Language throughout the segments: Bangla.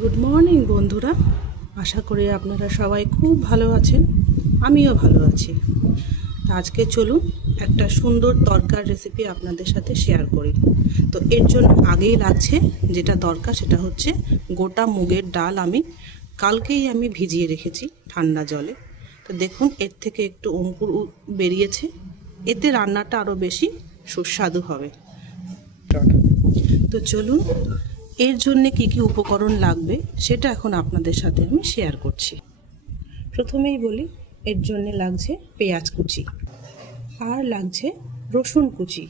গুড মর্নিং বন্ধুরা, আশা করি আপনারা সবাই খুব ভালো আছেন। আমিও ভালো আছি। আজকে চলুন একটা সুন্দর তরকার রেসিপি আপনাদের সাথে শেয়ার করি। তো এর জন্য আগেই লাগছে যেটা দরকার সেটা হচ্ছে গোটা মুগের ডাল। কালকেই ভিজিয়ে রেখেছি ঠান্ডা জলে। তো দেখুন এর থেকে একটু অঙ্কুর বেরিয়েছে, এতে রান্নাটা আরও বেশি সুস্বাদু হবে। তো চলুন এর জন্য কি কি উপকরণ লাগবে সেটা এখন আপনাদের সাথে আমি শেয়ার করছি। প্রথমেই বলি, এর জন্য লাগছে পেঁয়াজ কুচি, আর লাগছে রসুন কুচি,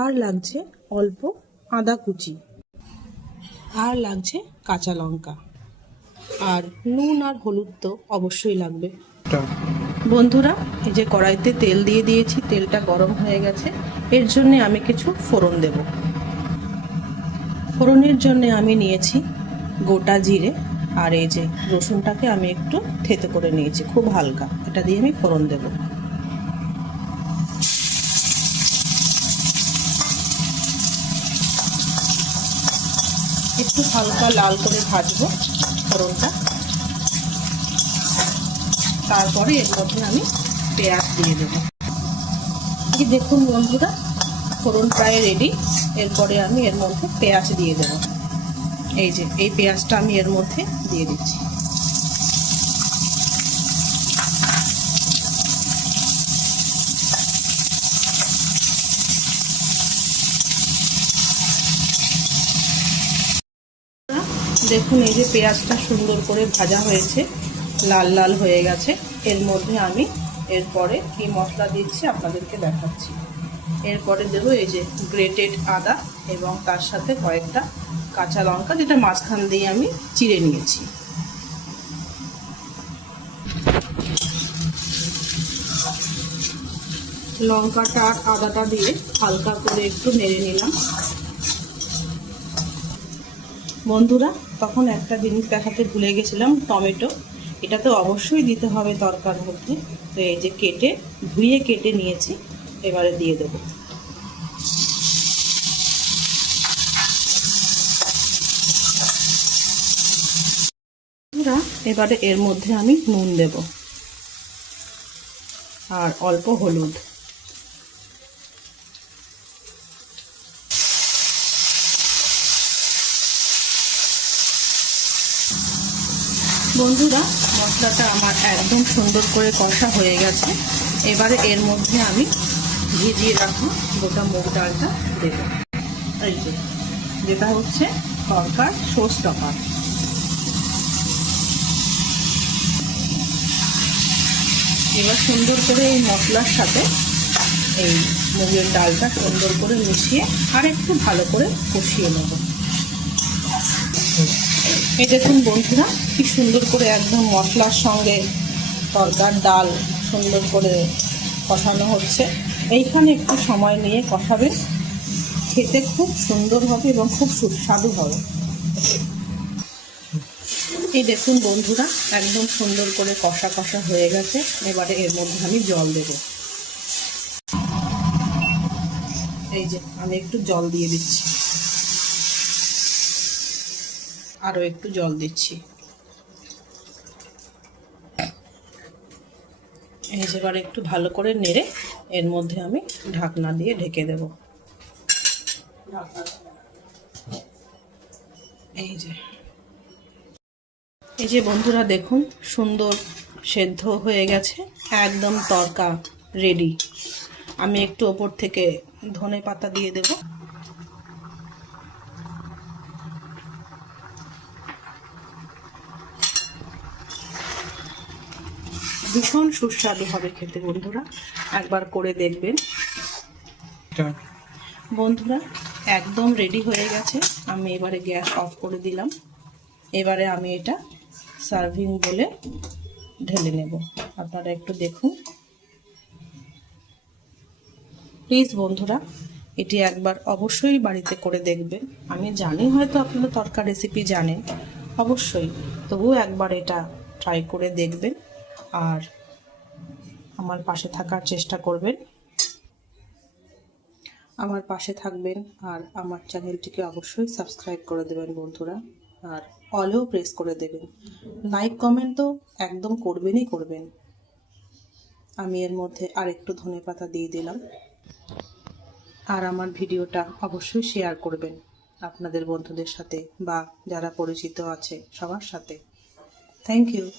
আর লাগছে অল্প আদা কুচি, আর লাগছে কাঁচা লঙ্কা, আর নুন আর হলুদ তো অবশ্যই লাগবে। বন্ধুরা, এই যে কড়াইতে তেল দিয়ে দিয়েছি, তেলটা গরম হয়ে গেছে। এর জন্য আমি কিছু ফোড়ন দেব। ফোড়নের জন্য আমি নিয়েছি গোটা জিরে, আর এই যে রসুনটাকে আমি একটু থেতো করে নিয়েছি, খুব হালকা। এটা দিয়ে আমি ফোড়ন দেব। একটু হালকা লাল করে ভাজবো ফোড়নটা। তারপরে এর মধ্যে আমি পেঁয়াজ দিয়ে দেবো। এই দেখুন বন্ধুরা, ফোড়ন প্রায় রেডি। এরপরে আমি এর মধ্যে পেঁয়াজ দিয়ে দেবো। এই যে এই পেঁয়াজটা আমি এর মধ্যে দিয়ে দিচ্ছি। দেখুন এই যে পেঁয়াজটা সুন্দর করে ভাজা হয়েছে, লাল লাল হয়ে গেছে। এর মধ্যে আমি এরপরে কি মশলা দিচ্ছি আপনাদেরকে দেখাচ্ছি। এরপরে দেবো এই যে গ্রেটেড আদা, এবং তার সাথে কয়েকটা কাঁচা লঙ্কা, যেটা মাঝখান দিয়ে আমি চিড়ে নিয়েছি। লঙ্কাটা আর আদাটা দিয়ে হালকা করে একটু নেড়ে নিলাম। বন্ধুরা, তখন একটা জিনিস দেখাতে ভুলে গেছিলাম, টমেটো। এটা তো অবশ্যই দিতে হবে তরকার মধ্যে। তো এই যে ধুয়ে কেটে নিয়েছি, এবারে দিয়ে দেব। এবারে এর মধ্যে আমি নুন দেব, আর অল্প হলুদ। বন্ধুরা, মশলাটা আমার একদম সুন্দর করে কষা হয়ে গেছে। এবারে এর মধ্যে আমি ভিজিয়ে রাখা গোটা মুগ ডালটা দেব। এই যে যেটা হচ্ছে তরকার সোস টকার। এবার সুন্দর করে এই মশলার সাথে এই মুগের ডালটা সুন্দর করে মিশিয়ে আর একটু ভালো করে কষিয়ে নেব। এই দেখুন বন্ধুরা, কি সুন্দর করে একদম মশলার সঙ্গে তরকার ডাল সুন্দর করে কষানো হচ্ছে। এইখানে একটু সময় নিয়ে কষাবেন, খেতে খুব সুন্দর হবে এবং খুব সুস্বাদু হবে। এই দেখুন বন্ধুরা, একদম সুন্দর করে কষা কষা হয়ে গেছে। এবারে এর মধ্যে আমি জল দেব। এই যে আমি একটু জল দিয়ে দিচ্ছি, আরও একটু জল দিচ্ছি। এই যে এবার একটু ভালো করে নেড়ে এর মধ্যে আমি ঢাকনা দিয়ে ঢেকে দেব। এই যে বন্ধুরা দেখুন, সুন্দর সেদ্ধ হয়ে গেছে, একদম তরকা রেডি। আমি একটু ওপর থেকে ধনে পাতা দিয়ে দেব। ভীষণ সুস্বাদু হবে খেতে বন্ধুরা, একবার করে দেখবেন। বন্ধুরা, একদম রেডি হয়ে গেছে। আমি এবারে গ্যাস অফ করে দিলাম। এবারে আমি এটা সার্ভিং বলে ঢেলে নেব। আপনারা একটু দেখুন প্লিজ বন্ধুরা, এটি একবার অবশ্যই বাড়িতে করে দেখবেন। আমি জানি হয়তো আপনারা তরকার রেসিপি জানেন অবশ্যই, তবুও একবার এটা ট্রাই করে দেখবেন আর আমার পাশে থাকার চেষ্টা করবেন। আমার পাশে থাকবেন আর আমার চ্যানেলটিকে অবশ্যই সাবস্ক্রাইব করে দেবেন বন্ধুরা। আর অলেও প্রেস করে দেবেন। লাইক কমেন্ট তো একদম করবেনই করবেন। আমি এর মধ্যে আরেকটু ধনেপাতা দিয়ে দিলাম। আর আমার ভিডিওটা অবশ্যই শেয়ার করবেন আপনাদের বন্ধুদের সাথে বা যারা পরিচিত আছে সবার সাথে। Thank you.